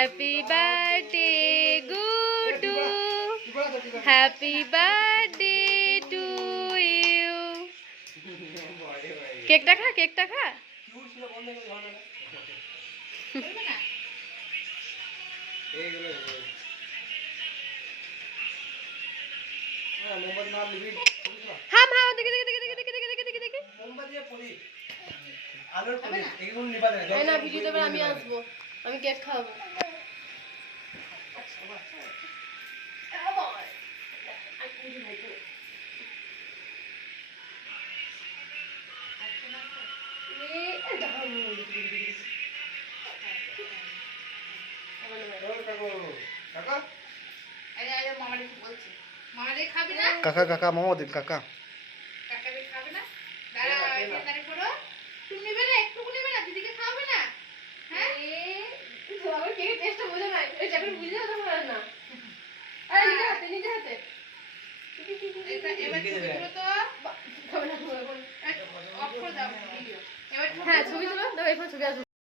Happy birthday Gudu, happy birthday to you. কেকটা খা, কেকটা খা। হাম হাম, দেখি দেখি দেখি দেখি দেখি দেখি দেখি দেখি। না ভিডিও দেবেন, আমি আসবো, আমি কেক খাওয়াবো। কাকা কাকা মামা দিন কাকা। হ্যাঁ ছবি তুলো, ছবি আসবো।